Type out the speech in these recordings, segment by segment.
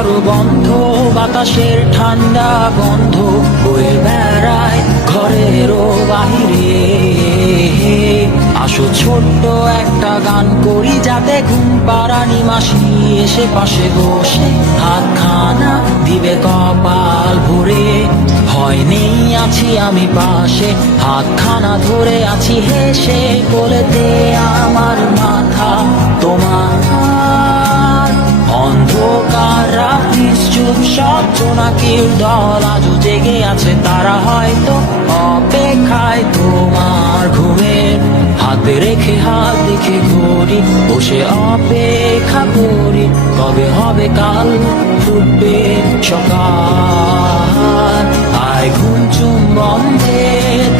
করো বন্ধ, বাতাসের ঠান্ডা গন্ধ বয়ে বেড়ায় ঘরেরও বাহিরে। আসো ছোট্ট একটা গান করি, যাতে ঘুম পাড়ানি মাসি এসে পাশে বসে হাতখানা দিবে কপাল ভরে। ভয় নেই, আছি আমি পাশে, হাতখানা ধরে আছি হেসে, কোলেতে আমার মাথা তোমার। অন্ধকার রাত্রি চুপ, সব জোনাকির দল আজও জেগে আছে, তারা হয়তো অপেক্ষায় তোমার ঘুমের। হাতে রেখে হাত দেখে ঘড়ি, বসে অপেক্ষা করি, কবে হবে কাল ফুটবে সকাল। আয় ঘুম চুম বন্ধে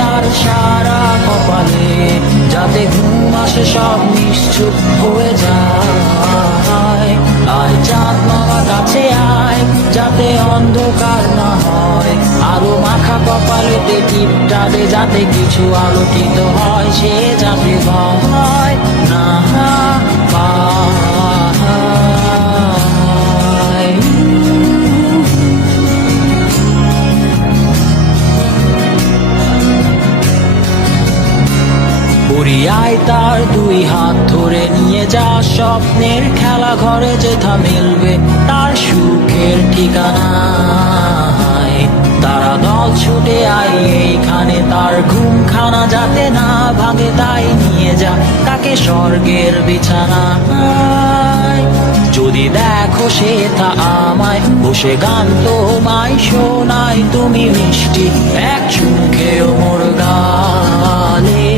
তার সারা কপালে, যাতে ঘুম আসে সব নিশ্চুপ হয়ে যায়। আয় চাঁদ মামা কাছে আয়, যাতে অন্ধকার না হয়, আলো মাখা কপালেতে টিপটা দে, যাতে কিছু আলোকিত হয়, সে যাতে ভয় না পায়। পুরিয়ায় তার দুই হাত ধরে নিয়ে যা, স্বপ্নের খেলা ঘরে যেথা মিলবে তার সুখের ঠিকানায়। তারা দল ছুটে আয় এইখানে, তার ঘুমখানা যাতে না ভাঙে, তাই নিয়ে যা তাকে স্বর্গের বিছানায়। যদি দেখো সে তা আমায় বসে গান তোমায় শোনায়, তুমি মিষ্টি এক চুমুখেও মোর গালে।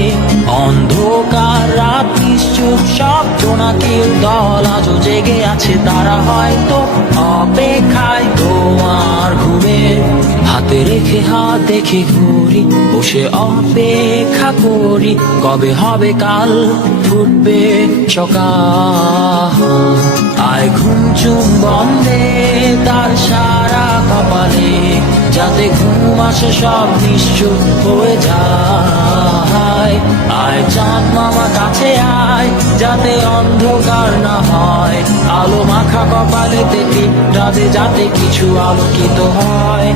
অন্ধকার রাত্রি চুপ, সব জোনাকির দল আজও জেগে আছে, তারা হয়তো অপেক্ষায় তোমার ঘুমের। হাতে রেখে হাত দেখে ঘুরি, বসে অপেক্ষা করি, কবে হবে কাল ফুটবে সকাল। আয় ঘুম চুম বন্ধে তার সারা কপালে, যাতে ঘুম আসে সব নিশ্চুপ হয়ে যায়। আয় চাঁদ মামা কাছে আয়, যাতে অন্ধকার না হয়, আলো মাখা কপালেতে টিপটা দে, যাতে কিছু আলোকিত হয়।